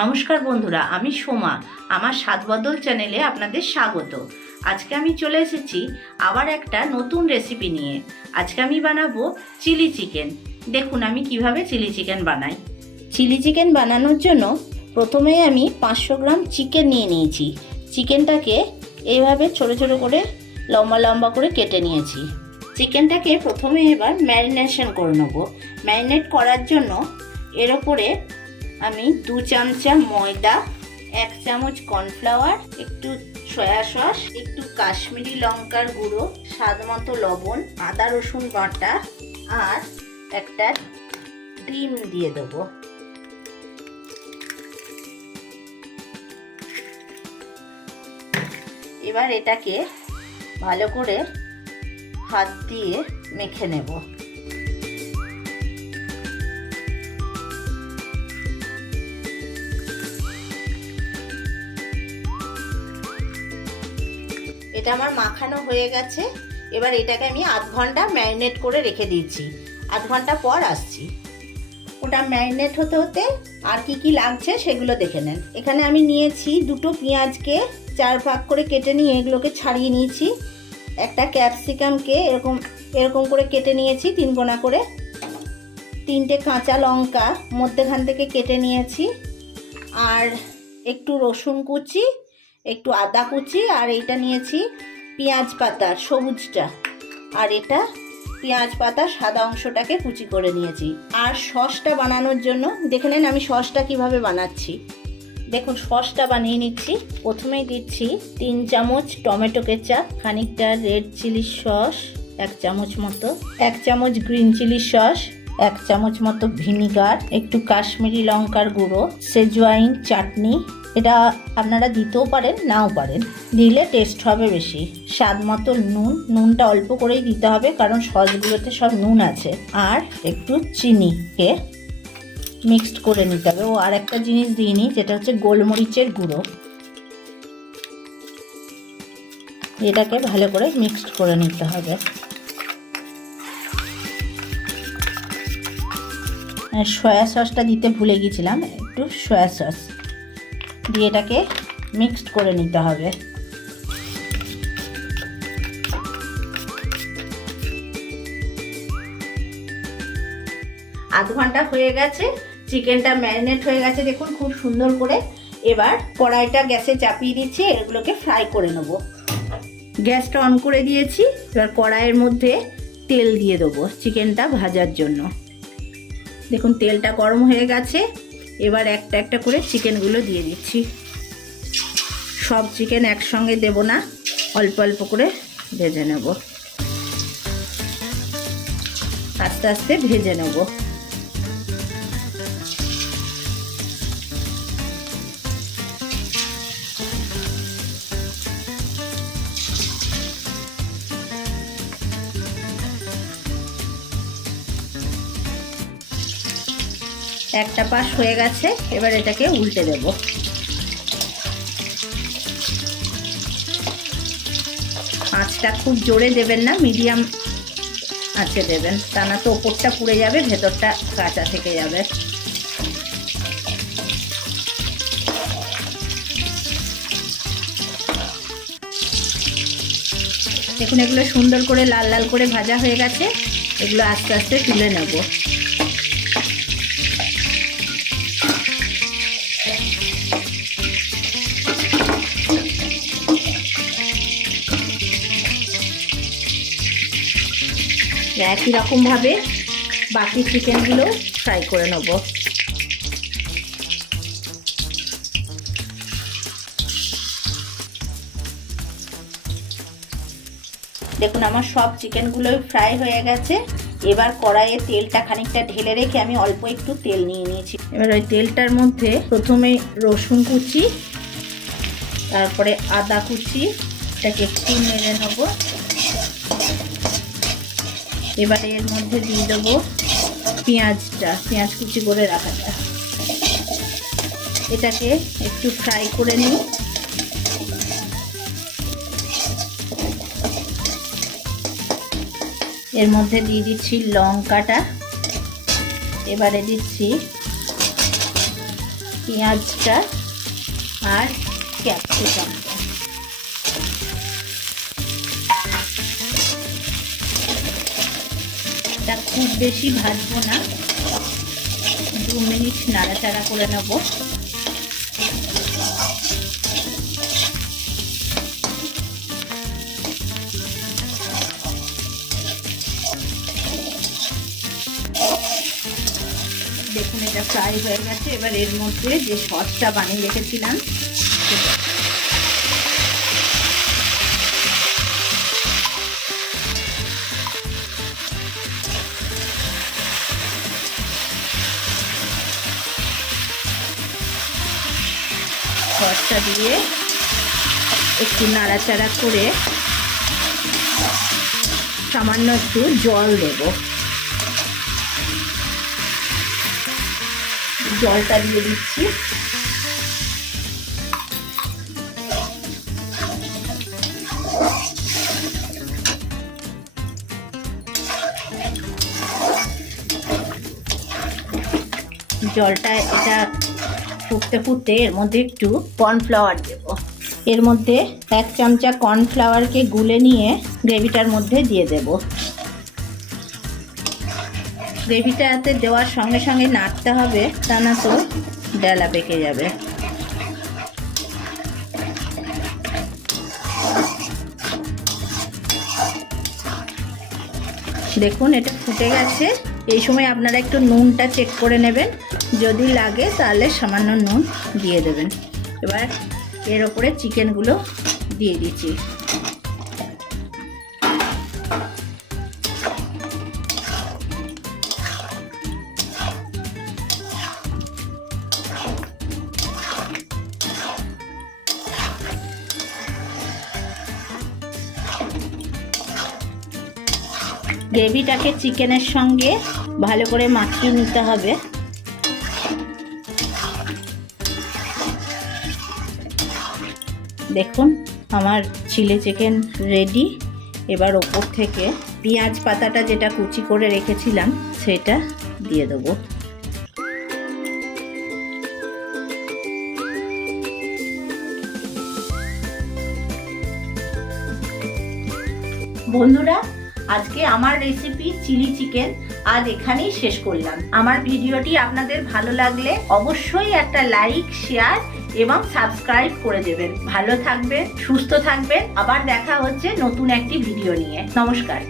নমস্কার বন্ধুরা, আমি সোমা। আমার স্বাদ বদল চ্যানেলে আপনাদের স্বাগত। আজকে আমি চলে এসেছি আবার একটা নতুন রেসিপি নিয়ে। আজকে আমি বানাবো চিলি চিকেন। দেখুন আমি কিভাবে চিলি চিকেন বানাই। চিলি চিকেন বানানোর জন্য প্রথমে আমি 500 গ্রাম চিকেন নিয়ে নিয়েছি। চিকেনটাকে এইভাবে ছোট ছোট করে লম্বা লম্বা করে কেটে নিয়েছি। চিকেনটাকে প্রথমে এবার ম্যারিনেশন করে নেব। ম্যারিনেট করার জন্য এর ওপরে আমি 2 চামচা ময়দা, 1 চামচ কর্নফ্লাওয়ার, একটু সয়া সস, একটু কাশ্মীরি লঙ্কার গুঁড়ো, স্বাদ মতো লবণ, আদা রসুন বাটা আর একটা ডিম দিয়ে দেবো। এবার এটাকে ভালো করে হাত দিয়ে মেখে নেব। এটা আমার মাখানো হয়ে গেছে। এবার এটাকে আমি আধ ঘন্টা ম্যারিনেট করে রেখে দিয়েছি। আধ ঘন্টা পর আসছি। ওটা ম্যারিনেট হতে হতে আর কি লাগছে সেগুলো দেখে নেন। এখানে আমি নিয়েছি 2টো পেঁয়াজকে 4 ভাগ করে কেটে নিয়ে এগুলোকে ছাড়িয়ে নিয়েছি। একটা ক্যাপসিকামকে এরকম করে কেটে নিয়েছি 3 কোনা করে। 3টে কাঁচা লঙ্কা মধ্যখান থেকে কেটে নিয়েছি। আর একটু রসুন কুচি, একটু আদা কুচি, আর এইটা নিয়েছি পেঁয়াজ পাতা সবুজটা, আর এটা পেঁয়াজ পাতা সাদা অংশটাকে কুচি করে নিয়েছি। আর সসটা বানানোর জন্য দেখে নেন আমি সসটা কিভাবে বানাচ্ছি। দেখুন সসটা বানিয়ে নিচ্ছি। প্রথমেই দিচ্ছি 3 চামচ টমেটো কেচাপ, খানিকটা রেড চিলি সস 1 চামচ মতো, 1 চামচ গ্রিন চিলি সস, 1 চামচ মতো ভিনিগার, একটু কাশ্মীরি লঙ্কার গুঁড়ো, সেজওয়াইন চাটনি, এটা আপনারা দিতেও পারেন নাও পারেন, দিলে টেস্ট হবে বেশি, স্বাদ মতো নুন, নুনটা অল্প করেই দিতে হবে কারণ সসগুলোতে সব নুন আছে, আর একটু চিনিকে মিক্সড করে নিতে হবে। ও আর একটা জিনিস দিইনি, যেটা হচ্ছে গোলমরিচের গুঁড়ো। এটাকে ভালো করে মিক্সড করে নিতে হবে। সয়া সসটা দিতে ভুলে গেছিলাম, একটু সয়া সস দিয়ে এটাকে মিক্সড করে নিতে হবে। আধ ঘন্টা হয়ে গেছে, চিকেনটা ম্যারিনেট হয়ে গেছে দেখুন খুব সুন্দর করে। এবার কড়াইটা গ্যাসে চাপিয়ে দিচ্ছি, এগুলোকে ফ্রাই করে নেব। গ্যাসটা অন করে দিয়েছি। এবার কড়াইয়ের মধ্যে তেল দিয়ে দেবো চিকেনটা ভাজার জন্য। দেখুন তেলটা গরম হয়ে গেছে। এবার একটা একটা করে চিকেনগুলো দিয়ে দিচ্ছি। সব চিকেন একসঙ্গে দেব না, অল্প অল্প করে ভেজে নেব, আস্তে আস্তে ভেজে নেব। একটা পাশ হয়ে গেছে, এবার এটাকে উল্টে দেব। আঁচটা খুব জোরে দেবেন না, মিডিয়াম আঁচে দেবেন, তা না তো ওপরটা পুড়ে যাবে, ভেতরটা কাঁচা থেকে যাবে। দেখুন এগুলো সুন্দর করে লাল লাল করে ভাজা হয়ে গেছে। এগুলো আস্তে আস্তে তুলে নেব। একই রকমভাবে বাকি চিকেনগুলো ফ্রাই করে নেব। দেখুন আমার সব চিকেনগুলোই ফ্রাই হয়ে গেছে। এবার কড়াইয়ে তেলটা খানিকটা ঢেলে রেখে আমি অল্প একটু তেল নিয়ে নিয়েছি। এবার ওই তেলটার মধ্যে প্রথমে রসুন কুচি, তারপরে আদা কুচি, এটাকে একটু নেড়ে নেব। এবারে এর মধ্যে দিয়ে দেবো পেঁয়াজ কুচি করে রাখাটা। এটাকে একটু ফ্রাই করে নিই। এর মধ্যে দিয়ে দিচ্ছি লঙ্কাটা, এবারে দিচ্ছি পেঁয়াজটা আর ক্যাপসিকামটা। এটা খুব বেশি ভাজবো না, 2 মিনিট নাড়াচাড়া করে নেব। দেখুন এটা ফ্রাই হয়ে গেছে। এবার এর মধ্যে যে সসটা বানিয়ে রেখেছিলাম সসটা দিয়ে একটু নাড়াচাড়া করে সামান্য একটু জল দেব। জলটা দিয়ে দিচ্ছি। জলটা এটা ফুটতে ফুটতে এর মধ্যে একটু কর্নফ্লাওয়ার দেব। এর মধ্যে 1 চামচা কর্নফ্লাওয়ারকে গুলে নিয়ে গ্রেভিটার মধ্যে দিয়ে দেব। গ্রেভিটাতে দেওয়ার সঙ্গে সঙ্গে নাড়তে হবে, তা না তো ডালা পেকে যাবে। দেখুন এটা ফুটে গেছে। এই সময় আপনারা একটু নুনটা চেক করে নেবেন, যদি লাগে তাহলে সামান্য নুন দিয়ে দেবেন। এবার এর ওপরে চিকেনগুলো দিয়ে দিচ্ছি। গ্রেভিটাকে চিকেনের সঙ্গে ভালো করে মাখিয়ে নিতে হবে। দেখুন আমার চিলি চিকেন রেডি। এবার ওপর থেকে পেঁয়াজ পাতাটা যেটা কুচি করে রেখেছিলাম সেটা দিয়ে দেবো। বন্ধুরা, আজকে আমার রেসিপি চিলি চিকেন আজ এখানেই শেষ করলাম। আমার ভিডিওটি আপনাদের ভালো লাগলে অবশ্যই একটা লাইক, শেয়ার এবং সাবস্ক্রাইব করে দেবেন। ভালো থাকবেন, সুস্থ থাকবেন। আবার দেখা হচ্ছে নতুন একটি ভিডিও নিয়ে। নমস্কার।